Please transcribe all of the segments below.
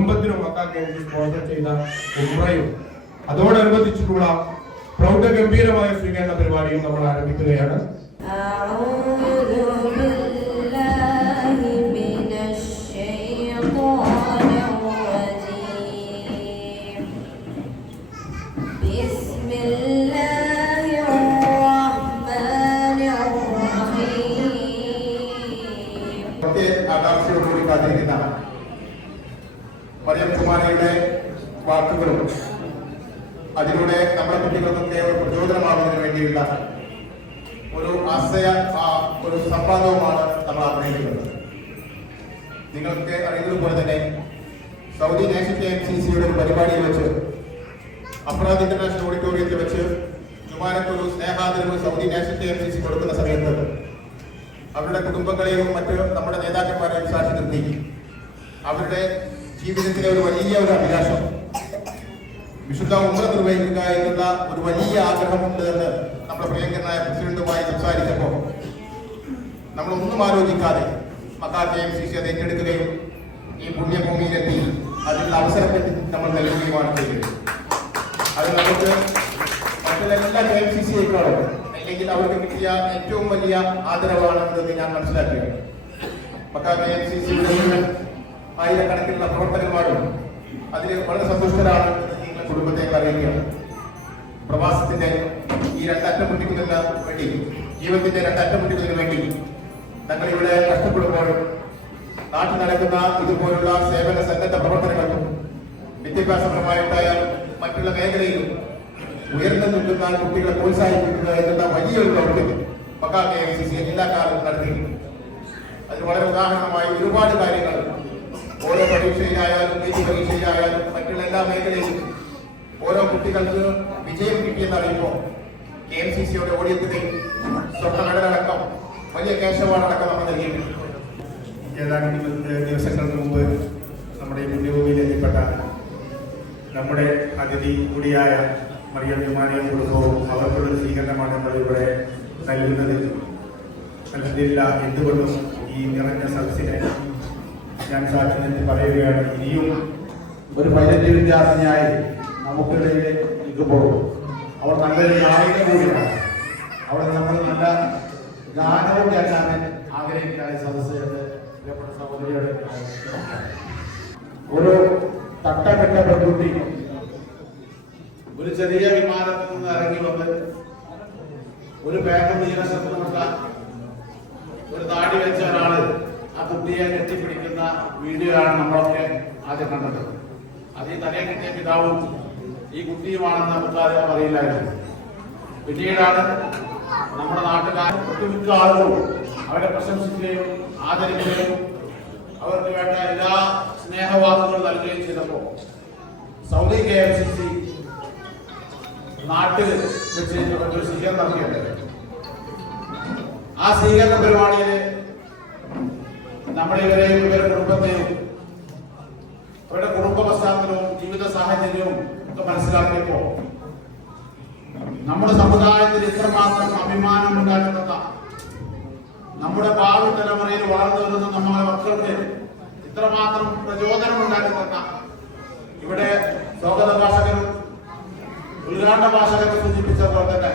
കുടുംബത്തിനും മക്കൾക്ക് വേണ്ടി സ്പോൺസർ ചെയ്ത ഉംറയും അതോടനുബന്ധിച്ചിട്ടുള്ള പ്രൗഢഗംഭീരമായ സ്വീകരണ പരിപാടിയും നമ്മൾ ആരംഭിക്കുകയാണ്. ആകാംക്ഷയോടുകൂടി കാത്തിരിക്കുന്ന മറിയം ജുമാനയുടെ വാക്കുകളും അതിലൂടെ നമ്മുടെ കുട്ടികൾക്കൊക്കെ ഒരു പ്രചോദനമാകുന്നതിന് വേണ്ടിയുള്ള ഒരു സംവാദവുമാണ് നമ്മൾ ആഗ്രഹിക്കുന്നത്. നിങ്ങൾക്ക് അറിയുന്നതുപോലെ തന്നെ സൗദി നാഷണൽ KMCCയുടെ ഒരു പരിപാടിയിൽ വെച്ച് അഫ്രാദ് ഇന്റർനാഷണൽ ഓഡിറ്റോറിയത്തിൽ വെച്ച് ജുമാനക്കൊരു സ്നേഹാദരവ് സൗദി നാഷണൽ KMCC കൊടുക്കുന്ന സമയത്ത് അവരുടെ കുടുംബങ്ങളെയും മറ്റ് നമ്മുടെ നേതാക്കന്മാരെയും സാക്ഷി നിർത്തി അവരുടെ ജീവിതത്തിലെ ഒരു വലിയ അഭിലാഷം വിശുദ്ധ ഉംറ നിർവഹിക്കുക എന്നുള്ള ഒരു വലിയ ആഗ്രഹമുണ്ട് എന്ന് നമ്മുടെ പ്രിയങ്കരനായ പ്രസിഡന്റുമായി സംസാരിച്ചപ്പോൾ നമ്മളൊന്നും ആലോചിക്കാതെ മക്ക KMCC അത് ഏറ്റെടുക്കുകയും ഈ പുണ്യഭൂമിയിലെത്തി അതിനുള്ള അവസരപ്പെട്ട് നമ്മൾ നൽകുകയുമാണ് ചെയ്തത്. അത് നമുക്ക് മറ്റുള്ള എല്ലാ KMCCയേക്കാളും അല്ലെങ്കിൽ അവർക്ക് കിട്ടിയ ഏറ്റവും വലിയ ആദരവാണെന്ന് ഞാൻ മനസ്സിലാക്കുകയാണ്. മക്ക KMCCയുടെ ആയിരക്കണക്കിനുള്ള പ്രവർത്തകന്മാരും അതിൽ വളരെ സന്തുഷ്ടരാണ്. നിങ്ങളുടെ കുടുംബത്തേക്ക് അറിയുകയാണ്. പ്രവാസത്തിന്റെ ഈ രണ്ടറ്റമുട്ടിക്കുന്നതിന് വേണ്ടി, ജീവിതത്തിന്റെ രണ്ടറ്റമുട്ടിക്കുന്നതിന് വേണ്ടി ഞങ്ങൾ ഇവിടെ കഷ്ടപ്പെടുമ്പോൾ നാട്ടിൽ നടക്കുന്ന ഇതുപോലുള്ള സേവന സന്നദ്ധ പ്രവർത്തനങ്ങൾക്കും വിദ്യാഭ്യാസപരമായിട്ടായാലും മറ്റുള്ള മേഖലയിലും ഉയർന്നു നിൽക്കുന്ന കുട്ടികളെ പ്രോത്സാഹിപ്പിക്കുക എന്നുള്ള വലിയൊരു പ്രവൃത്തി മക്ക KMCC എല്ലാ കാലത്തും നടത്തിയിട്ടുണ്ട്. അതിന് വളരെ ഉദാഹരണമായി ഒരുപാട് കാര്യങ്ങൾ ഓരോ പരീക്ഷയിലായാലും പരീക്ഷയിലായാലും മറ്റുള്ള എല്ലാ മേഖലയിലും ഓരോ കുട്ടികൾക്ക് വിജയം കിട്ടിയെന്ന് അറിയുമ്പോൾ KMCCയുടെ ഓടിയെത്തുകയും സ്വർണ്ണ മെഡലടക്കം വലിയ കേശവാടക്കം നമ്മൾ നൽകിയിട്ടുണ്ട്. ഏതാനും ദിവസങ്ങൾക്ക് മുമ്പ് നമ്മുടെ ഈ പുണ്യഭൂമിയിൽ എത്തിപ്പെട്ട നമ്മുടെ അതിഥി കൂടിയായ മറിയം ജുമാനയും കുടുംബവും അവർക്കുള്ള സ്വീകരണമാണ് നമ്മൾ ഇവിടെ നൽകുന്നത്. അൽഹംദുലില്ലാ, എന്തുകൊണ്ടും ഈ നിറഞ്ഞ സദസ്സിനെ ഞാൻ സാക്ഷി നിർത്തി പറയുകയാണ്. ഇനിയും ഒരു പൈലറ്റ് വിദ്യാർത്ഥിനിയായി നമുക്കിടയിൽ ഇരിക്കുമ്പോൾ അവർ നല്ലൊരു നായിക കൂടിയാണ്. അവിടെ നമ്മൾ നല്ല ഗാനവും കേൾക്കാൻ ആഗ്രഹിക്കാതെ സദസ്സ് എന്ന് പ്രിയപ്പെട്ട സഹോദരിയോട് ഒരു തട്ടപ്പെട്ട പെൺകുട്ടി ഒരു ചെറിയ വിമാനത്തിൽ നിന്ന് ഇറങ്ങി വന്ന് ഒരു ബാഗ് നീലശത്രുമുള്ള ഒരു താടി വെച്ച ഒരാള് ആ കുട്ടിയെ കെട്ടിപ്പിടിക്കുന്ന വീഡിയോ ആണ് നമ്മളൊക്കെ ആദ്യം കണ്ടത്. അത് ഈ തലയെ കിട്ടിയ പിതാവും ഈ കുട്ടിയുമാണെന്ന് നമുക്ക് അറിയില്ലായിരുന്നു. പിന്നീടാണ് നമ്മുടെ നാട്ടുകാർ ഒട്ടുമിക്ക ആളുകളും അവരെ പ്രശംസിക്കുകയും ആദരിക്കുകയും അവർക്ക് വേണ്ട എല്ലാ സ്നേഹവാദങ്ങളും നൽകുകയും ചെയ്തപ്പോൾ സൗദി KMCC നാട്ടിൽ വെച്ച് ഒരു സ്വീകരണം നടത്തിയത്. ആ സ്വീകരണ പരിപാടിയിൽ നമ്മുടെ ഇവരെയും ഇവരുടെ കുടുംബത്തെയും അവരുടെ കുടുംബ പശ്ചാത്തലവും ജീവിത സാഹചര്യവും ഒക്കെ മനസ്സിലാക്കിയപ്പോൾ നമ്മുടെ സമുദായത്തിൽ ഇത്രമാത്രം അഭിമാനം ഉണ്ടാക്കുന്ന, നമ്മുടെ ഭാവി തലമുറയിൽ വളർന്നു വരുന്ന നമ്മുടെ മക്കൾക്ക് ഇത്രമാത്രം പ്രചോദനം ഉണ്ടാക്കുന്ന ഇവിടെ സ്വാഗത ഭാഷകരും ഉദ്ഘാടന ഭാഷകരും സൂചിപ്പിച്ച പോലെ തന്നെ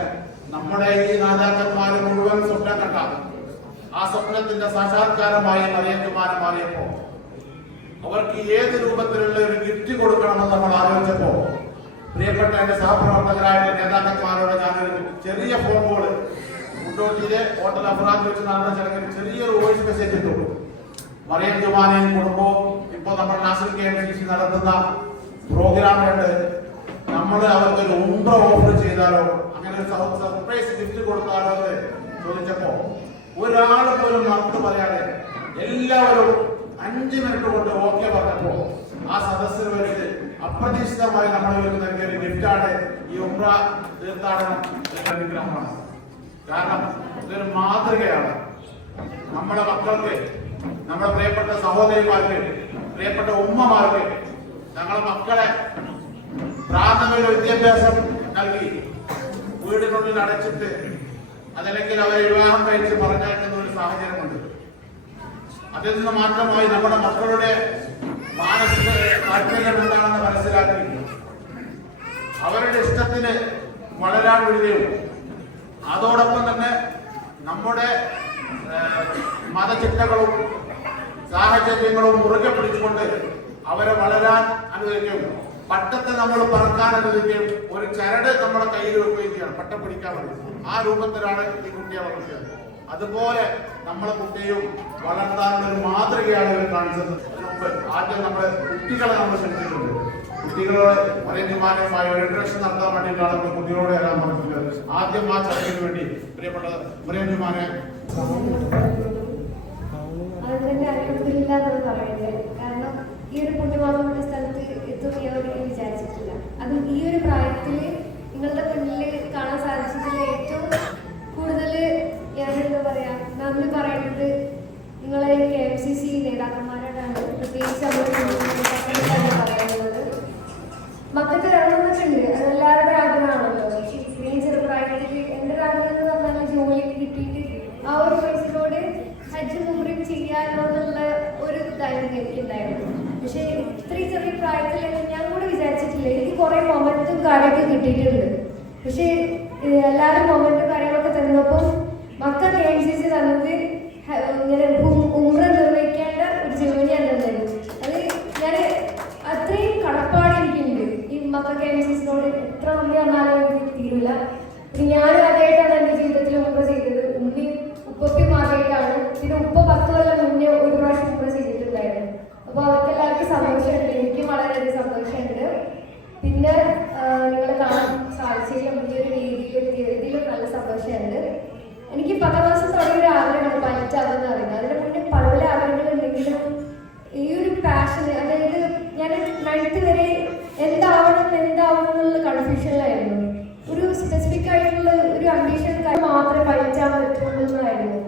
നമ്മുടെ ഈ നേതാക്കന്മാർ മുഴുവൻ സ്വപ്നം കണ്ട ആ സ്വപ്നത്തിന്റെ സാക്ഷാത്കാരമായി മറിയം ജുമാന മാറിയപ്പോ അവർക്ക് ഏത് രൂപത്തിലുള്ള ഒരു ഗിഫ്റ്റ് കൊടുക്കണമെന്ന് നമ്മൾ ആലോചിച്ചപ്പോ പ്രിയപ്പെട്ട എന്റെ സഹപ്രവർത്തകരായ നേതാക്കന്മാരോട് ഞാനൊരു ചെറിയ ഫോൺ കോള് മുണ്ടോട്ടിയിലെ ഹോട്ടൽ അഫ്രാദ് വെച്ച് നടന്ന ചടങ്ങിൽ ചെറിയൊരു വോയിസ് മെസ്സേജ് ഇട്ടു. മറിയം ജുമാനയും കുടുംബവും ഇപ്പൊ നമ്മൾ നാഷണൽ KMCC നടത്തുന്ന പ്രോഗ്രാമുണ്ട്, നമ്മൾ അവർക്ക് ഒരു ഉംറ ഓഫർ ചെയ്താലോ, അങ്ങനെ ഒരു സർപ്രൈസ് ഗിഫ്റ്റ് കൊടുത്താലോ എന്ന് ചോദിച്ചപ്പോ ഒരാൾ പോലും നമുക്ക് പറയാതെ എല്ലാവരും 5 മിനിറ്റ് കൊണ്ട് ഓക്കെ പറഞ്ഞപ്പോ ആ സദസ്സിൽ വെച്ച് അപ്രതീക്ഷിതമായി നമ്മളിവർക്ക് നൽകിയ ഒരു ഗിഫ്റ്റാണ് ഈ ഉംറ തീർത്ഥാടനം അനുഗ്രഹമാണ്. കാരണം ഇതൊരു മാതൃകയാണ്. നമ്മുടെ മക്കൾക്ക്, നമ്മുടെ പ്രിയപ്പെട്ട സഹോദരിമാർക്ക്, പ്രിയപ്പെട്ട ഉമ്മമാർക്ക് ഞങ്ങളുടെ മക്കളെ പ്രാഥമിക വിദ്യാഭ്യാസം നൽകി വീടിനുള്ളിൽ അടച്ചിട്ട് അതല്ലെങ്കിൽ അവരെ വിവാഹം കഴിച്ച് പറഞ്ഞയക്കുന്ന ഒരു സാഹചര്യമുണ്ട്. അതിൽ നിന്ന് മാത്രമായി നമ്മുടെ മക്കളുടെ മാനസിക താല്പര്യം എന്താണെന്ന് മനസ്സിലാക്കിയിട്ടുണ്ട്. അവരുടെ ഇഷ്ടത്തിന് വളരാൻ വിടുകയും അതോടൊപ്പം തന്നെ നമ്മുടെ മതചിട്ടകളും സാഹചര്യങ്ങളും മുറുകെ പിടിച്ചുകൊണ്ട് അവരെ വളരാൻ അനുവദിക്കുകയും പട്ടത്തെ നമ്മൾ പറക്കാൻ അനുവദിക്കുകയും ഒരു ചരട് നമ്മുടെ കയ്യിൽ വെക്കുകയും ചെയ്യണം പട്ടം പിടിക്കാൻ വേണ്ടി. ആ രൂപത്തിലാണ് ഈ കുട്ടിയെ വളർത്തിയത്. അതുപോലെ നമ്മളെ കുട്ടിയും വളർത്താനുള്ള ഒരു മാതൃകയാണ് ഇവർ കാണിച്ചത്. മുമ്പ് ആദ്യം നമ്മുടെ കുട്ടികളെ നമ്മൾ ക്ഷണിച്ചിട്ടുണ്ട്. കുട്ടികളോട് മറിയന്മാരുമായി ഒരു ഇൻട്രക്ഷൻ നടത്താൻ വേണ്ടിയിട്ടാണ് നമ്മൾ കുട്ടികളോട് വരാൻ പറഞ്ഞിട്ടുള്ളത്. ആദ്യം ആ ചടങ്ങിന് വേണ്ടി പ്രിയപ്പെട്ട മറിയന്മാരെ കാരണം ഈ ഒരു പുണ്യമാകുന്ന സ്ഥലത്ത് എത്തുമെന്ന് വിചാരിച്ചിട്ടില്ല. അതും ഈ ഒരു പ്രായത്തിൽ നിങ്ങളുടെ മുന്നിൽ കാണാൻ സാധിച്ചതിൽ ഏറ്റവും കൂടുതൽ ഞാൻ എന്താ പറയാ നന്ദി പറയുന്നത് നിങ്ങളെ KMCC നേതാക്കന്മാരോടാണ്. പ്രത്യേകിച്ച് പറയുന്നത് മക്കൾക്ക് ഇറങ്ങുന്നുണ്ട്. അതെല്ലാവരുടെ ആഗ്രഹമാണല്ലോ. ഇത്രയും ചെറുപ്രായത്തിൽ എൻ്റെ ആഗ്രഹം എന്ന് പറഞ്ഞാൽ ജോലി കിട്ടിയിട്ട് ആ ഒരു വയസ്സിനോട് ഹജ്ജ് മുമ്പിൽ ചെയ്യാനോ എന്നുള്ള ഒരു ധൈര്യം എനിക്കുണ്ടായിരുന്നു. പക്ഷെ ഇത്രയും ചെറിയ പ്രായത്തിൽ ഞാൻ കൂടെ വിചാരിച്ചിട്ടില്ല. എനിക്ക് കുറെ മൊമെന്റും കാര്യമൊക്കെ കിട്ടിയിട്ടുണ്ട്. പക്ഷെ എല്ലാവരും മൊമെന്റും കാര്യങ്ങളൊക്കെ തന്നപ്പോൾ മക്കൾ KMCC തന്നത് ഇങ്ങനെ ഉംറ നിർവഹിക്കേണ്ട ഒരു ജോലിയാണ് തന്നത്. അത് ഞാൻ അത്രയും കടപ്പാട് എനിക്കുണ്ട് ഈ മക്കൾ KMCCനോട്. എത്ര നന്ദി വന്നാലും എനിക്ക് തീരില്ല. ഞാൻ ആദ്യമായിട്ടാണ് എൻ്റെ ജീവിതത്തിൽ ഉംറ ചെയ്തത്. ഉമ്മയും ഉപ്പയും ആദ്യമായിട്ടാണ്. പിന്നെ ഉപ്പ 10 കൊല്ലം മുന്നേ ഒരു പ്രാവശ്യം ഉംറ ചെയ്തിട്ടുണ്ടായിരുന്നു. അപ്പോൾ അവർക്ക് എല്ലാവർക്കും സന്തോഷമുണ്ട്. എനിക്കും വളരെയധികം സന്തോഷമുണ്ട്. പിന്നെ നിങ്ങൾ കാണാൻ സാധിച്ചതിലും ഈ ഒരു രീതിയിലും നല്ല സന്തോഷമുണ്ട്. എനിക്ക് 10 മാസം തുടങ്ങിയ ഒരു ആഗ്രഹമാണ് പൈലറ്റ് ആകുമെന്ന് അറിയുന്നത്. അതിന് മുന്നേ പല ആഗ്രഹങ്ങളുണ്ടെങ്കിലും ഈ ഒരു പാഷൻ, അതായത് ഞാൻ 9th വരെ എന്താവണം എന്നുള്ള കൺഫ്യൂഷനിലായിരുന്നു. ഒരു സ്പെസിഫിക് ആയിട്ടുള്ള ഒരു അംബീഷൻ മാത്രമേ പൈലറ്റ് ആകാൻ പറ്റുള്ളൂ എന്നായിരുന്നു.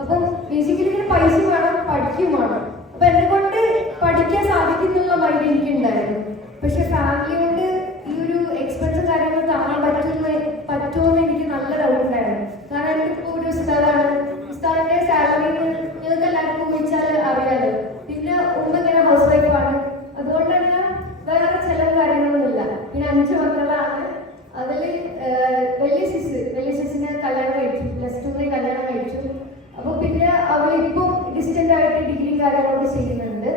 അപ്പം ബേസിക്കലി ഇങ്ങനെ പൈസ വേണം, പഠിക്കും വേണം. അപ്പൊ എന്നെ കൊണ്ട് പഠിക്കാൻ സാധിക്കുന്നുള്ള മൈൻഡ് എനിക്കുണ്ടായിരുന്നു. പക്ഷെ ഫാമിലി കൊണ്ട് ഈ ഒരു എക്സ്പെൻസ് കാര്യങ്ങൾ താങ്ങാൻ പറ്റുമോ എന്ന് എനിക്ക് നല്ല ഡൗട്ട് ഉണ്ടായിരുന്നു. കാരണം എനിക്കിപ്പോൾ ഒരു ഉസ്താദാണ്. ഉസ്താദിന്റെ സാലറി നിങ്ങൾക്ക് എല്ലാവർക്കും ചോദിച്ചാൽ അറിയാലോ. പിന്നെ ഉമ്മ ഇങ്ങനെ ഹൗസ് വൈഫാണ്. അതുകൊണ്ട് തന്നെ വേറെ ചെലവ് കാര്യങ്ങളൊന്നുമില്ല. പിന്നെ 5 മക്കളാണ്. അതിൽ വലിയ സിസിനെ കല്യാണം കഴിച്ചു. +2 കല്യാണം കഴിച്ചു. അപ്പോൾ പിന്നെ അവളിപ്പോൾ ഡിസ്റ്റന്റ് ആയിട്ട് ഡിഗ്രി കാര്യങ്ങളൊക്കെ ചെയ്യുന്നുണ്ട്.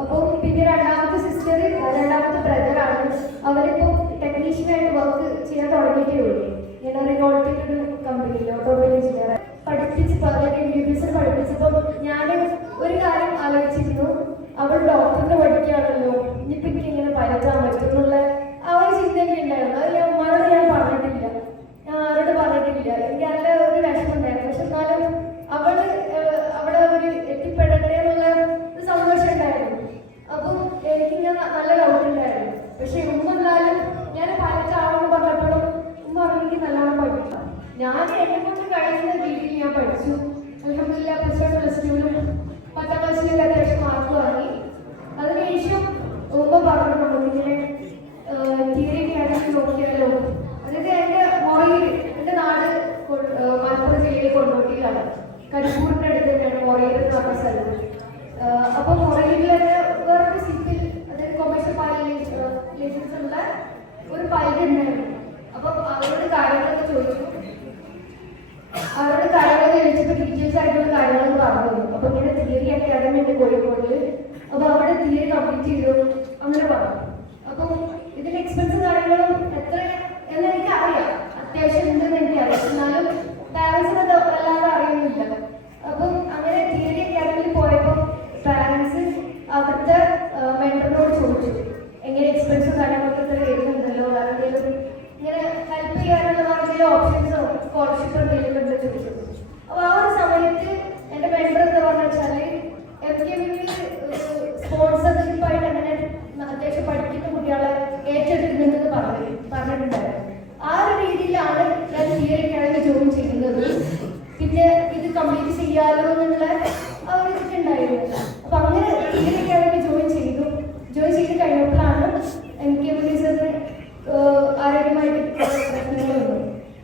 അപ്പോൾ പിന്നെ രണ്ടാമത്തെ സിസ്റ്റർ, രണ്ടാമത്തെ ബ്രദറാണ്. അവരിപ്പോൾ ടെക്നീഷ്യനായിട്ട് വർക്ക് ചെയ്യാൻ തുടങ്ങിയിട്ടേ ഉള്ളൂ. ഞാൻ റിനോൾട്ടിൻ്റെ ഒരു കമ്പനിയിൽ ഓട്ടോമൊബൈൽ എഞ്ചിനീയർ പഠിപ്പിച്ചപ്പോൾ MBBS പഠിപ്പിച്ചപ്പോൾ ഞാൻ ഒരു കാര്യം ആലോചിച്ചിരുന്നു. അവൾ ഡോക്ടറിന് പഠിക്കുകയാണല്ലോ, ഇനിയിപ്പോൾ എനിക്ക് ഇങ്ങനെ പയറ്റാൻ പറ്റും എന്നുള്ള ആ ഒരു ചിന്തയൊക്കെ ഉണ്ടായിരുന്നു. അത് ഞാൻ ഉമ്മയോട് ഞാൻ പറഞ്ഞിട്ടില്ല, ഞാൻ ആരോട് പറഞ്ഞിട്ടില്ല. എനിക്ക് നല്ല ഒരു വിഷമം ഉണ്ടായിരുന്നു. പക്ഷെ എന്നാലും അവിടെ ഒരു എത്തിപ്പെടട്ടെ എന്നുള്ള ഒരു സന്തോഷം ഉണ്ടായിരുന്നു. അപ്പം എനിക്കിങ്ങനെ നല്ല ഡൗട്ട് ഉണ്ടായിരുന്നു. പക്ഷെ ഉമ്മ എന്നാലും ഞാൻ പയറ്റാവെന്ന് പറഞ്ഞപ്പോഴും ഉമ്മ പറഞ്ഞെങ്കിൽ നല്ലോണം പഠിക്കാം. ഞാൻ എന്നെ കൊണ്ട് കഴിയുന്ന രീതിയിൽ ഞാൻ പഠിച്ചു. അൽഹംദുലില്ലാ +1 +2 10ാം ക്ലാസ്സിലൊക്കെ അത്യാവശ്യം മാർക്ക് വാങ്ങി. അതിനുശേഷം ഉമ്മ പറഞ്ഞു ഇങ്ങനെ തിയറി അക്കാഡമി നോക്കിയാലോ. അതായത് എൻ്റെ നാട് മലപ്പുറം ജില്ലയിലെ കൊണ്ടോട്ടിയിലാണ്. കരിപ്പൂരിൻ്റെ അടുത്ത് തന്നെയാണ് മൊറയൂർ എന്ന് പറഞ്ഞ സ്ഥലത്ത്. അപ്പോൾ മൊറയൂരിൽ തന്നെ വേറൊരു സിറ്റിൽ, അതായത് കൊമേഴ്ഷ്യൽ ലൈസൻസ് ഉള്ള ഒരു പൈലറ്റ് ഉണ്ടായിരുന്നു. അപ്പം അവരോട് കാര്യങ്ങളൊക്കെ ചോദിച്ചപ്പോൾ ഡീറ്റെയിൽസ് ആയിട്ടുള്ള കാര്യങ്ങളൊക്കെ പറഞ്ഞു. അപ്പോൾ ഇങ്ങനെ തിയറി അക്കാഡമി ഉണ്ട് കോഴിക്കോട്. അപ്പോൾ അവിടെ തിയറി കംപ്ലീറ്റ് ചെയ്തു അങ്ങനെ പറഞ്ഞു. അപ്പം ഇതിന്റെ എക്സ്പെൻസ് കാര്യങ്ങളും എത്ര എന്ന് എനിക്ക് അറിയാം, അത്യാവശ്യം ഉണ്ടെന്ന് എനിക്കറിയാം. എന്നാലും പാരൻസിന് അല്ലാതെ അറിയുന്നില്ല. അപ്പം അങ്ങനെ തിയറി അക്കാഡമിയിൽ പോയപ്പോൾ പാരൻസ് അവിടുത്തെ മെന്ററിനോട് ചോദിച്ചു എങ്ങനെ എക്സ്പെൻസും കാര്യങ്ങളൊക്കെ ഇത്ര വരുന്നുണ്ടല്ലോ, വേറെ എന്തെങ്കിലും ഇങ്ങനെ ഹെൽപ്പ് ചെയ്യാനുള്ള എന്തെങ്കിലും ഓപ്ഷൻസോ സ്കോളർഷിപ്പ് എന്തെങ്കിലും ഉണ്ടോ ചോദിച്ചു. അപ്പോൾ ആ ഒരു സമയത്ത് എൻ്റെ മെന്റർ എന്താ പറഞ്ഞു വെച്ചാൽ സ്പോൺസർഷിപ്പായിട്ട് അങ്ങനെ അത്യാവശ്യം പഠിക്കുന്ന കുട്ടികളെ ഏറ്റെടുക്കുന്നുണ്ടെന്ന് പറഞ്ഞിട്ടുണ്ടായിരുന്നു. ആ ഒരു രീതിയിലാണ് ഞാൻ തിയറി അക്കാഡമി ജോയിൻ ചെയ്യുന്നത്. പിന്നെ ഇത് കംപ്ലീറ്റ് ചെയ്യാലോ എന്നുള്ള ആ ഒരു ഇതുണ്ടായിരുന്നില്ല. അപ്പൊ അങ്ങനെ തിയറി അക്കാഡമി ജോയിൻ ചെയ്ത് കഴിഞ്ഞപ്പോഴാണ് എനിക്ക് ആരോഗ്യമായിട്ട് പ്രശ്നങ്ങൾ വന്നു.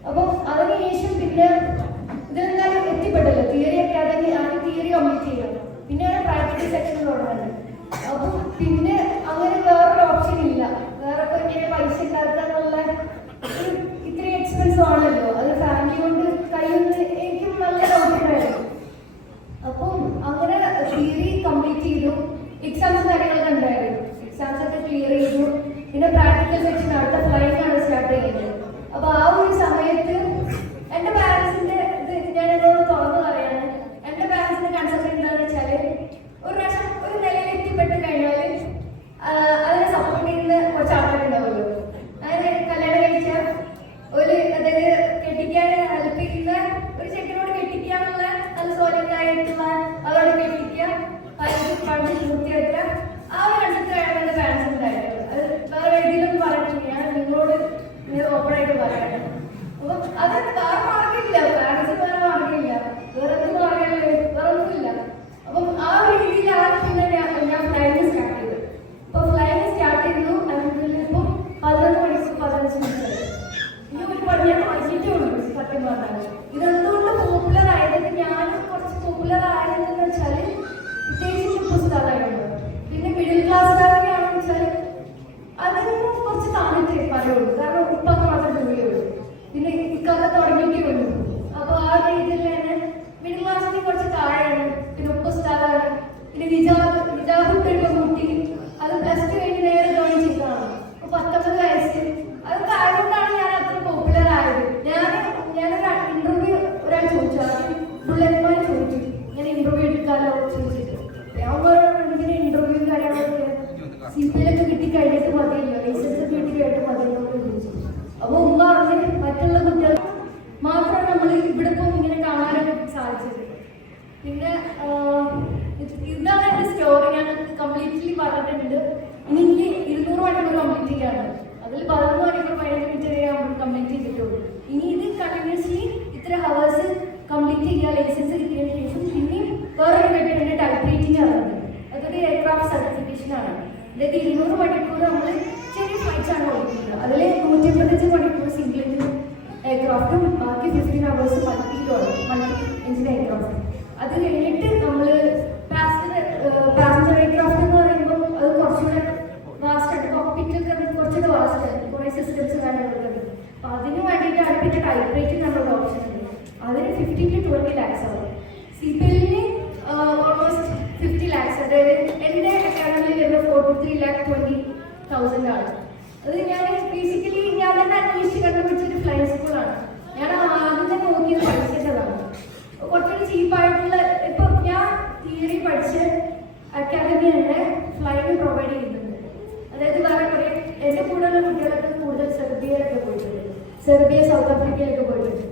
അപ്പം അതിനുശേഷം പിന്നെ മാത്രമേ ഉള്ളൂ. കാരണം ഉപ്പൊക്കെ മാത്രമേ ജോലിയുള്ളൂ. പിന്നെ ഇക്കൊക്കെ തുടങ്ങിയിട്ടേ ഉള്ളൂ. അപ്പോൾ ആ രീതിയിൽ തന്നെ മിഡിൽ ക്ലാസ്സിന് കുറച്ച് താഴെയാണ്. പിന്നെ ഉപ്പ് സ്ഥലമാണ്. പിന്നെ വിജാബ് ഇട്ടൊരു കുട്ടി അത് +2 കഴിഞ്ഞ് നേരെ ജോയിൻ ചെയ്തതാണ്. അപ്പോൾ 19 വയസ്സ്. അതൊക്കെ ആയതുകൊണ്ടാണ് ഞാൻ അത്ര പോപ്പുലർ ആയത്. ഞാനൊരു ഇന്റർവ്യൂ ഒരാൾ ചോദിച്ചു, അത് ബുള്ളറ്റ്മാൻ ചോദിച്ചു, ഞാൻ ഇന്റർവ്യൂ എടുക്കാനോ ചോദിച്ചിട്ട് ഞാൻ ഇന്റർവ്യൂ കാര്യങ്ങളൊക്കെ CPL കിട്ടിക്കഴിഞ്ഞിട്ട് മതിയല്ലോ, ലൈസൻസ് കിട്ടിക്കഴിഞ്ഞിട്ട് മതിയല്ലോ എന്ന് ചോദിച്ചു. അപ്പോൾ ഉമ്മ പറഞ്ഞ് മറ്റുള്ള കുട്ടികൾ മാത്രമാണ് നമ്മൾ ഇവിടെ ഇപ്പം ഇങ്ങനെ കാണാനും സാധിച്ചത്. പിന്നെ ഇതാണ് എൻ്റെ സ്റ്റോറി. ഞാൻ കംപ്ലീറ്റ്ലി പറഞ്ഞിട്ടുണ്ട്. ഇനി എനിക്ക് 200 മണിക്കൂർ കംപ്ലീറ്റ് ചെയ്യാനുണ്ട്. അതിൽ 11 മണിക്കൂർ 15 മിനിറ്റ് ഞാൻ കംപ്ലീറ്റ് ചെയ്തിട്ടുള്ളൂ. ഇനി ഇത് കണ്ടിന്യൂസ്ലി ഇത്ര ഹവേഴ്സ് കംപ്ലീറ്റ് ചെയ്യുക ലൈസൻസ് കിട്ടിയതിന് ശേഷം. പിന്നെയും വേറൊരു മെത്തേഡ് ടൈപ്പ് റൈറ്റിംഗ് ആണ്. അതൊരു എയർക്രാഫ്റ്റ് സർട്ടിഫിക്കേഷൻ ആണ്. അതായത് 200 മണിക്കൂർ നമ്മൾ ചെറിയ ഫ്ലൈറ്റ്സ് ആണ് ഓടിക്കുന്നത്. അതിൽ 185 മണിക്കൂർ സിംഗിൾ എഞ്ചിൻ എയർക്രാഫ്റ്റും ബാക്കി 15 hours മൾട്ടി എഞ്ചിൻ എയർക്രാഫ്റ്റും. അത് കഴിഞ്ഞിട്ട് നമ്മൾ പാസഞ്ചർ എയർക്രാഫ്റ്റ് എന്ന് പറയുമ്പോൾ അത് കുറച്ചുകൂടെ വാസ്റ്റാണ്. കോക്പിറ്റൊക്കെ കുറച്ചുകൂടെ വാസ്റ്റാണ്. കുറേ സിസ്റ്റംസ് കാര്യങ്ങളൊക്കെ ഉണ്ട്. അപ്പോൾ അതിന് വേണ്ടിയിട്ടാണ് പിന്നെ ടൈപ്പ് റൈറ്റിംഗ് നമ്മുടെ ഓപ്ഷൻ ഉണ്ട്. അതിന് 15 to 20 lakhs ആവും. CPL almost 50 lakhs. അതായത് എൻ്റെ അക്കാഡമിയിൽ വരുന്ന 43,20,000 ആണ്. അത് ഞാൻ ബേസിക്കലി ഞാൻ തന്നെ അന്വേഷിച്ച് കണ്ടുപിടിച്ചൊരു ഫ്ലൈങ് സ്കൂളാണ്. ഞാൻ ആദ്യം തന്നെ നോക്കിയത് പഠിച്ചതാണ്. കുറച്ചുകൂടി ചീപ്പായിട്ടുള്ള ഇപ്പം ഞാൻ തിയറി പഠിച്ച് അക്കാദമി തന്നെ ഫ്ലൈങ് പ്രൊവൈഡ് ചെയ്യുന്നുണ്ട്. അതായത് വേറെ കുറേ എൻ്റെ കൂടെയുള്ള കുട്ടികളൊക്കെ കൂടുതൽ സെർബിയയിലൊക്കെ പോയിട്ടുണ്ട്. സെർബിയ, സൗത്ത് ആഫ്രിക്കയിലൊക്കെ പോയിട്ടുണ്ട്.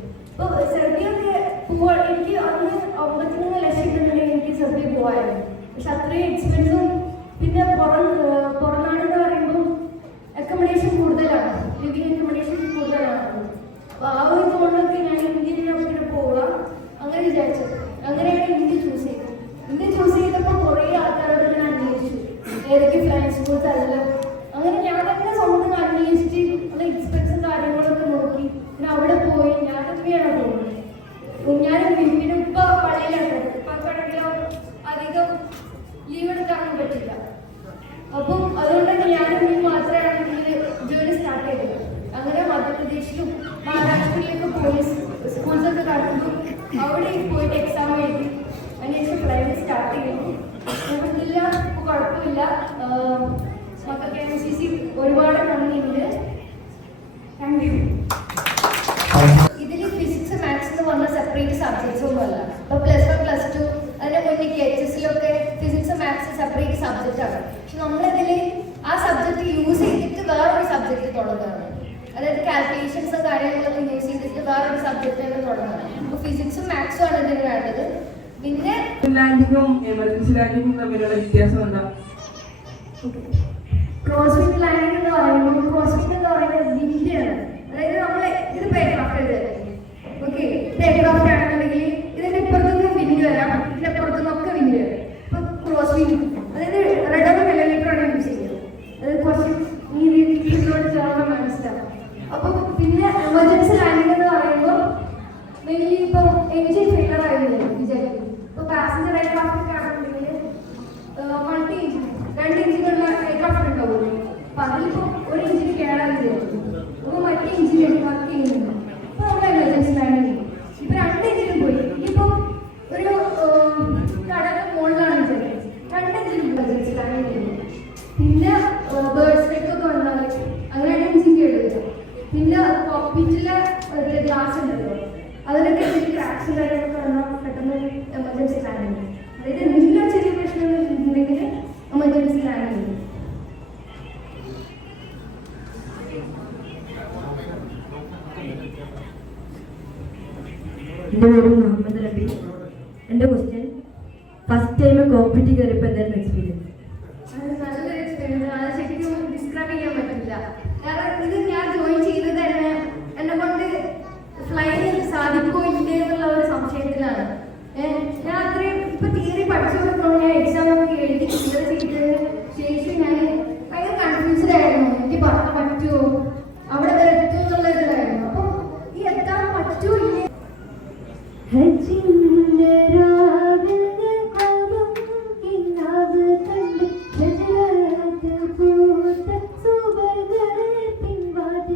അപ്പോൾ സെർബിയൊക്കെ പോവാൻ എനിക്ക് അന്ന് 53 ലക്ഷം ഉണ്ടെന്നുണ്ടെങ്കിൽ എനിക്ക് സെർബിയ പോകാമായിരുന്നു. പക്ഷെ അത്രയും എക്സ്പെൻസും പിന്നെ പുറംനാടെന്ന് പറയുമ്പോൾ അക്കോമഡേഷൻ കൂടുതലാണ്, ലിവിങ് അക്കോമഡേഷൻ കൂടുതലാണ്. അപ്പോൾ ആ ഒരു തോന്നൊക്കെ ഞാൻ ഇന്ത്യയിലൊക്കെ പോകാം അങ്ങനെ വിചാരിച്ചത്. അങ്ങനെയാണ് ഇന്ത്യ ചൂസ് ചെയ്തത്. ഇന്ത്യ ചൂസ് ചെയ്തപ്പോൾ കുറേ ആൾക്കാരോട് ഞാൻ അന്വേഷിച്ചു ഏതൊക്കെ ഫ്ലൈങ് സ്കൂൾസ് അതെല്ലാം. അങ്ങനെ ഞാൻ തന്നെ സ്വന്തം അന്വേഷിച്ച് ഉള്ള എക്സ്പെൻസും കാര്യങ്ങളൊക്കെ നോക്കി പിന്നെ അവിടെ പോയി. ഞാൻ തന്നെയാണ് പോകുന്നത്. ഞാൻ പിന്നെ ഇപ്പോൾ പള്ളിയിലാണ്. ഇപ്പാണെങ്കിലോ അധികം ലീവ് എടുക്കാനൊന്നും പറ്റില്ല. അപ്പം അതുകൊണ്ടൊക്കെ ഞാനും മാത്രമാണ് ഇതിൽ ജോലി സ്റ്റാർട്ട് ചെയ്തത്. അങ്ങനെ മധ്യപ്രദേശിലും മഹാരാഷ്ട്രയിലൊക്കെ പോയി സ്കൂൾസൊക്കെ കണ്ടു. അവിടെ പോയിട്ട് എക്സാം എഴുതി അതിനുശേഷം ഫ്ലൈറ്റ് സ്റ്റാർട്ട് ചെയ്യുന്നു. നമുക്കില്ല, ഇപ്പോൾ കുഴപ്പമില്ല. മക്കൾക്ക് MCC ഒരുപാട് നന്ദിയുണ്ട്. Thank you. ഇതിൽ ഫിസിക്സ് മാത്സ് എന്ന് പറഞ്ഞ സെപ്പറേറ്റ് സബ്ജക്ട്സ് ഒന്നുമല്ല. ഇപ്പോൾ +1 +2 അതിൻ്റെ മുന്നേ KHS-ലൊക്കെ ഫിസിക്സ് മാത്സ് സെപ്പറേറ്റ് സബ്ജക്റ്റ് ആണ്. പക്ഷെ നമ്മളിതിൽ ആ സബ്ജക്റ്റ് യൂസ് ചെയ്തിട്ട് വേറൊരു സബ്ജക്റ്റ് തുടങ്ങുകയാണ്. അതായത് കാൽക്കുലേഷൻസും കാര്യങ്ങളൊക്കെ യൂസ് ചെയ്തിട്ട് വേറൊരു സബ്ജക്റ്റ് തന്നെ തുടങ്ങുകയാണ്. അപ്പോൾ ഫിസിക്സും മാത്സും ആണ് ഇതിന് വേണ്ടത്. പിന്നെ ലാൻഡിങ്ങും എമർജൻസി ലാൻഡിങ്ങും തമ്മിലുള്ള വ്യത്യാസം എന്താ? ക്രോസ്വിംഗ് ലാൻഡിംഗ് എന്ന് പറയുന്നത് വിൻഡാണ്. അതായത് നമ്മൾ ഇതിപ്പോൾ എയർക്രാഫ്റ്റ് ഓക്കെ, ഇത് എയർക്രാഫ്റ്റ് ആണെന്നുണ്ടെങ്കിൽ ഇതിൻ്റെ ഇപ്പുറത്തുനിന്നും വിൻഡ് വരാം, ഇതിൻ്റെ അപ്പുറത്തുനിന്നൊക്കെ വിൻഡ് വരാം. ഇപ്പം ക്രോസ്വിംഗ് അതായത് റഡറും എലവേറ്ററാണ് യൂസ് ചെയ്യുന്നത്. അത് കുറച്ച് ഈ രീതിയിലോട്ട് ചേർന്ന് മനസ്സിലാവും. അപ്പോൾ പിന്നെ എമർജൻസി ലാൻഡിംഗ് എന്ന് പറയുമ്പോൾ മെയിൻലി ഇപ്പോൾ എൻജിൻ ഫെയിലർ ആയിരുന്നു വിചാരിക്കും. ഇപ്പോൾ പാസഞ്ചർ എയർക്രാഫ്റ്റ് ആണെന്നുണ്ടെങ്കിൽ മൾട്ടി എഞ്ചിൻ 2 എഞ്ചിനുള്ള എയർക്രാഫ്റ്റ് ഉണ്ടാവുമല്ലോ. അപ്പോൾ അതിലിപ്പോൾ ഒരു എഞ്ചിൻ കേടായി വിചാരിക്കും. അപ്പോൾ മറ്റേ എഞ്ചിൻ വർക്ക് ചെയ്യുന്നുണ്ട്. അപ്പോൾ നമ്മൾ എമർജൻസി ലാൻഡിംഗ് ചെയ്യും. ഇപ്പോൾ 2 എഞ്ചിനും പോയി. ഇനിയിപ്പോൾ ഒരു കടയുടെ മുകളിലാണ് വിചാരിക്കുന്നത്, 2 എഞ്ചിനും എമർജൻസി ലാൻഡിംഗ് ചെയ്യും. പിന്നെ ബേർഡ്സ് നെക്കൊക്കെ വന്നാൽ അങ്ങനെയാണ് എഞ്ചിൻ കേടുവരിക. പിന്നെ കോക്പിറ്റിലെ ഗ്ലാസ് ഉണ്ടല്ലോ, അതിനൊക്കെ ക്രാക്സ് കാര്യങ്ങളൊക്കെ വന്നാൽ പെട്ടെന്ന് എമർജൻസി ലാൻഡിംഗ് ചെയ്യും. അതായത് എന്തെങ്കിലും ചെറിയ പ്രശ്നങ്ങൾ ഉണ്ടെങ്കിൽ എമർജൻസി ലാൻഡിംഗ് ചെയ്യും. എൻ്റെ പേര് മുഹമ്മദ് റബി. എൻ്റെ ക്വസ്റ്റ്യൻ, ഫസ്റ്റ് ടൈം കോക്പിറ്റ് കയറിയപ്പോൾ എന്തായിരുന്നു എക്സ്പീരിയൻസ്? നല്ലൊരു എക്സ്പീരിയൻസ്. അത് ശരിക്കും ഡിസ്ക്രൈബ് ചെയ്യാൻ പറ്റില്ല. കാരണം ഇത് ഞാൻ ജോയിൻ ചെയ്തത് തന്നെ എന്നെ കൊണ്ട് ഫ്ലൈ സാധിക്കുമോ ഇല്ലേ എന്നുള്ള ഒരു സംശയത്തിലാണ്. ഞാൻ അത്രയും ഇപ്പൊ തിയറി പഠിച്ചു കൊടുക്കണം. ഞാൻ എക്സാം ഒക്കെ എഴുതി ക്ലിയർ ചെയ്തതിന് ശേഷം ഞാൻ ഭയങ്കര കൺഫ്യൂസ്ഡ് ആയിരുന്നു. എനിക്ക് പറയാൻ പറ്റുമോ, അവിടെ വരെ എത്തുമോ എന്നുള്ള ഇതിലായിരുന്നു. അപ്പോൾ ഈ എത്താൻ പറ്റുമോ ഇല്ലേ പൂത്ത സുവർഗ പിൻവാതി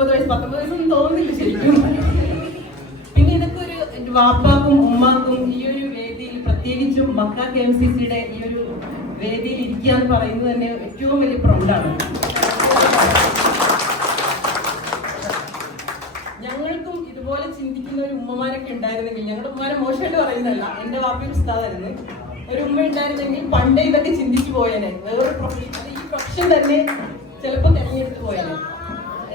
19 വയസ്സൊന്നും തോന്നുന്നില്ല ശരിക്കും. പിന്നെ ഇതൊക്കെ ഒരു വാപ്പാക്കും ഉമ്മാക്കും ഈ ഒരു വേദിയിൽ, പ്രത്യേകിച്ചും മക്ക KMCCയുടെ ഈ ഒരു വേദിയിൽ ഇരിക്കുക എന്ന് പറയുന്നത് തന്നെ ഏറ്റവും വലിയ പ്രൗഡാണ്. ഞങ്ങൾക്കും ഇതുപോലെ ചിന്തിക്കുന്ന ഒരു ഉമ്മമാരൊക്കെ ഉണ്ടായിരുന്നെങ്കിൽ, ഞങ്ങളുടെ ഉമ്മാരെ മോശമായിട്ട് പറയുന്നതല്ല, എന്റെ വാപ്പയും ഉസ്താദായിരുന്നു, ഒരു ഉമ്മ ഉണ്ടായിരുന്നെങ്കിൽ പണ്ടേ ഇതൊക്കെ ചിന്തിച്ചു പോയേനെ, വേറൊരു പ്രൊഫഷൻ, ഈ പ്രൊഫഷൻ തന്നെ ചിലപ്പോൾ തിരഞ്ഞെടുത്ത് പോയേനെ.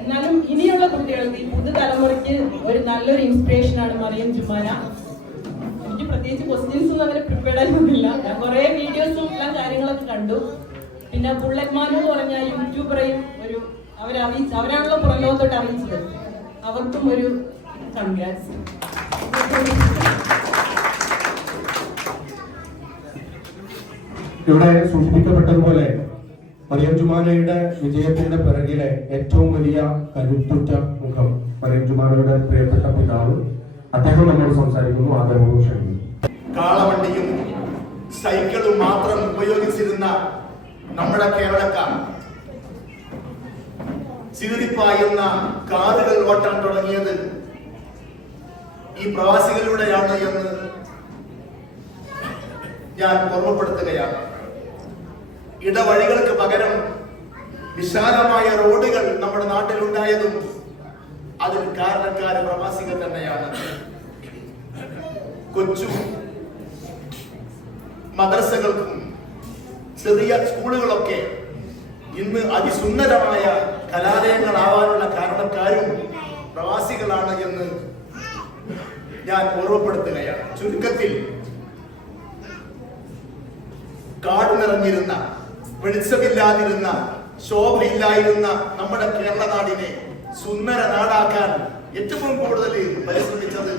എന്നാലും ഇനിയുള്ള കുട്ടികൾക്ക്, ഈ പുതുതലമുറയ്ക്ക് ഒരു നല്ലൊരു ഇൻസ്പിറേഷൻ ആണ് മറിയം ജുമാന. എനിക്ക് പ്രത്യേകിച്ച് ക്വസ്റ്റ്യൻസ് ഒന്നും അങ്ങനെ പ്രിപ്പയർഡ് ആയിരുന്നില്ല. ഞാൻ കുറെ വീഡിയോസും എല്ലാ കാര്യങ്ങളൊക്കെ കണ്ടു. പിന്നെ ബുള്ളറ്റ് മാനു എന്ന് പറഞ്ഞ യൂട്യൂബറേയും അവരാണല്ലോ പുറം ലോകത്തോട്ട് അറിയിച്ചത്, അവർക്കും ഒരു കൺഗ്രാറ്റ്സ്. ഇവിടെ സൂചിപ്പിക്കപ്പെട്ടതുപോലെ മറിയം ജുമാനയുടെ വിജയത്തിന്റെ പിറകിലെ ഏറ്റവും വലിയ കരുത്തുറ്റ മുഖം മറിയം ജുമാനയുടെ പ്രിയപ്പെട്ട പിതാവ്, അദ്ദേഹം നമ്മോട് സംസാരിക്കുന്നു. ആദരവും ക്ഷണിക്കുന്നു. കാളവണ്ടിയും സൈക്കിളും മാത്രം ഉപയോഗിച്ചിരുന്ന നമ്മുടെ കേരളക്കാർ ചിതറിപ്പായുന്ന കാറുകൾ ഓട്ടാൻ തുടങ്ങിയത് ഈ പ്രവാസികളിലൂടെയാണ് എന്ന് ഞാൻ ഓർമ്മപ്പെടുത്തുകയാണ്. ഇടവഴികൾക്ക് പകരം വിശാലമായ റോഡുകൾ നമ്മുടെ നാട്ടിലുണ്ടായതും അതിന് കാരണക്കാര് പ്രവാസികൾ തന്നെയാണ്. കൊച്ചു മദ്രസകൾക്കും ചെറിയ സ്കൂളുകളൊക്കെ ഇന്ന് അതിസുന്ദരമായ കലാലയങ്ങളാവാനുള്ള കാരണക്കാരും പ്രവാസികളാണ് എന്ന് ഞാൻ ഓർമ്മപ്പെടുത്തുകയാണ്. ചുരുക്കത്തിൽ കാട് നിറഞ്ഞിരുന്ന, വെളിച്ചമില്ലാതിരുന്ന, ശോഭയില്ലായിരുന്ന നമ്മുടെ കേരള നാടിനെ സുന്ദര നാടാക്കാൻ ഏറ്റവും കൂടുതൽ പരിശ്രമിച്ചത്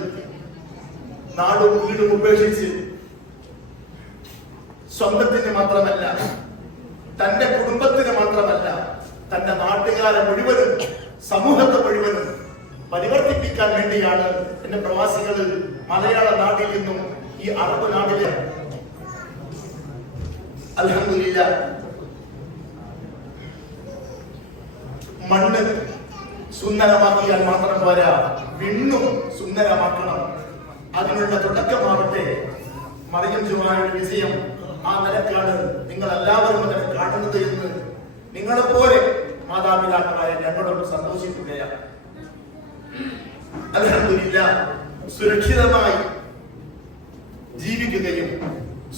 നാടും വീടും ഉപേക്ഷിച്ച് സ്വന്തത്തിന് മാത്രമല്ല, തന്റെ കുടുംബത്തിന് മാത്രമല്ല, തന്റെ നാട്ടുകാരെ മുഴുവനും, സമൂഹത്തെ മുഴുവനും പരിവർത്തിപ്പിക്കാൻ വേണ്ടിയാണ് എന്റെ പ്രവാസികൾ മലയാള നാട്ടിൽ നിന്നും ഈ അറബ് നാട്ടിലെ അൽഹംദുലില്ലാഹ് മണ്ണ് സുന്ദരമാക്കിയാൽ മാത്രം പോരാ, വിണ്ണും സുന്ദരമാക്കണം. അതിനുള്ള തുടക്കമാവട്ടെ മറിയം ജുമാനയുടെ വിജയം. ആ നിലക്കാണ് നിങ്ങൾ എല്ലാവരും അതിനെ കാണുന്നത് എന്ന് നിങ്ങളെപ്പോലെ മാതാപിതാക്കളായ ഞങ്ങളോട് സന്തോഷിക്കുകയാണ്. അൽഹംദുലില്ലാഹ് സുരക്ഷിതമായി ജീവിക്കുകയും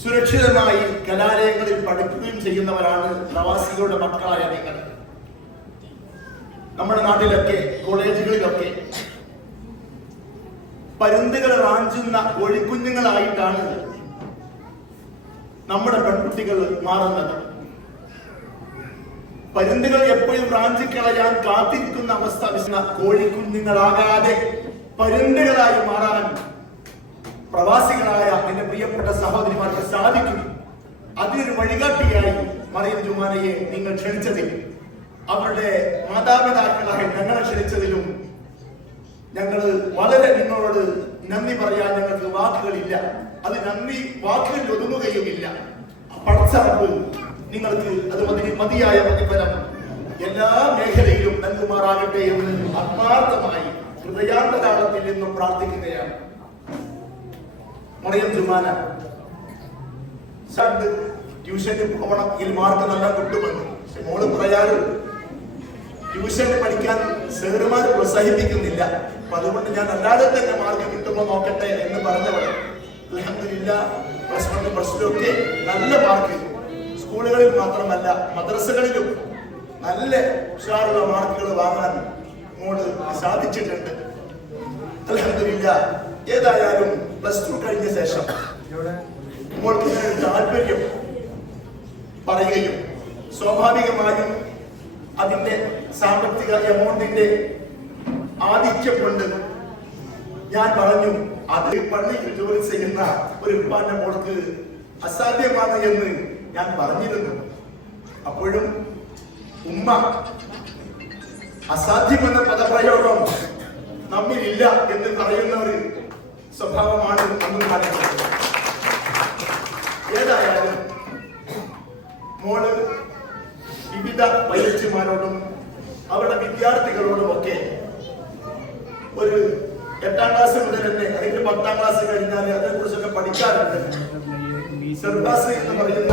സുരക്ഷിതമായി കലാലയങ്ങളിൽ പഠിക്കുകയും ചെയ്യുന്നവരാണ് പ്രവാസികളുടെ മക്കളായ നിങ്ങൾ. നമ്മുടെ നാട്ടിലൊക്കെ കോളേജുകളിലൊക്കെ പരുന്തുകൾ റാഞ്ചുന്ന കോഴിക്കുഞ്ഞുങ്ങളായിട്ടാണ് നമ്മുടെ പെൺകുട്ടികൾ മാറുന്നത്. പരുന്തുകൾ എപ്പോഴും റാഞ്ചിക്കളയാൻ കാത്തിരിക്കുന്ന അവസ്ഥ കോഴിക്കുഞ്ഞുങ്ങളാകാതെ പരുന്തുകളായി മാറാൻ പ്രവാസികളായ എന്റെ പ്രിയപ്പെട്ട സഹോദരിമാർക്ക് സാധിക്കും. അതിനൊരു വഴികാട്ടിയായി മറിയം ജുമാനയെ നിങ്ങൾ ക്ഷണിച്ചതിൽ, അവരുടെ മാതാപിതാക്കളായി ഞങ്ങളെ ക്ഷണിച്ചതിലും ഞങ്ങൾ വളരെ നിങ്ങളോട് നന്ദി പറയാൻ ഞങ്ങൾക്ക് വാക്കുകളില്ല. അത് നന്ദി വാക്കുകളിൽ ഒതുങ്ങുകയുമില്ല. പടച്ചറപ്പ് നിങ്ങൾക്ക് അത് മതിയായ പ്രതിഫലം എല്ലാ മേഖലയിലും നൽകുമാറാകട്ടെ എന്ന് ആത്മാർത്ഥമായി ഹൃദയാന്തരാളത്തിൽ നിന്നും പ്രാർത്ഥിക്കുകയാണ്. മറിയം ജുമാന ട്യൂഷന് പോകണമെങ്കിൽ മാർക്ക് നല്ല കിട്ടുമെന്ന്. പക്ഷെ മോള് പറയാറ് ട്യൂഷന് പഠിക്കാൻ സാറുമാർ പ്രോത്സാഹിപ്പിക്കുന്നില്ല, അപ്പൊ അതുകൊണ്ട് ഞാൻ അല്ലാതെ തന്നെ മാർക്ക് കിട്ടുമ്പോ നോക്കട്ടെ എന്ന് പറഞ്ഞവൾ അൽഹംദുലില്ലാഹ് പ്ലസ് 1 പ്ലസ് 2 ഒക്കെ നല്ല മാർക്ക്, സ്കൂളുകളിൽ മാത്രമല്ല മദ്രസകളിലും നല്ല ഉഷാറുള്ള മാർക്കുകൾ വാങ്ങാൻ മോള് സാധിച്ചിട്ടുണ്ട്. അൽഹംദുലില്ലാഹ് ഏതായാലും പ്ലസ് 2 കഴിഞ്ഞ ശേഷം മോൾക്ക് താല്പര്യം പറയുകയും സ്വാഭാവികമായും അതിന്റെ സാമ്പത്തിക എമൗണ്ടിന്റെ ആധിക്യം കൊണ്ട് ഞാൻ പറഞ്ഞു അത് പള്ളിയിൽ ജോലി ചെയ്യുന്ന ഒരു ഉപ്പാന്റെ മോൾക്ക് അസാധ്യമാണ് എന്ന് ഞാൻ പറഞ്ഞിരുന്നു. അപ്പോഴും ഉമ്മ അസാധ്യമെന്ന പദപ്രയോഗം നമ്മിലില്ല എന്ന് പറയുന്ന ഒരു സ്വഭാവമാണ് അന്ന് കാണിക്കുന്നത്. ഏതായാലും മോള് വിവിധ വൈദ്യന്മാരോടും അവരുടെ വിദ്യാർത്ഥികളോടുമൊക്കെ ഒരു 8ാം ക്ലാസ് മുതൽ തന്നെ അല്ലെങ്കിൽ 10ാം ക്ലാസ് കഴിഞ്ഞാൽ അതിനെ കുറിച്ചൊക്കെ പഠിക്കാറുണ്ട്. സർബാസ് എന്ന് പറയുന്ന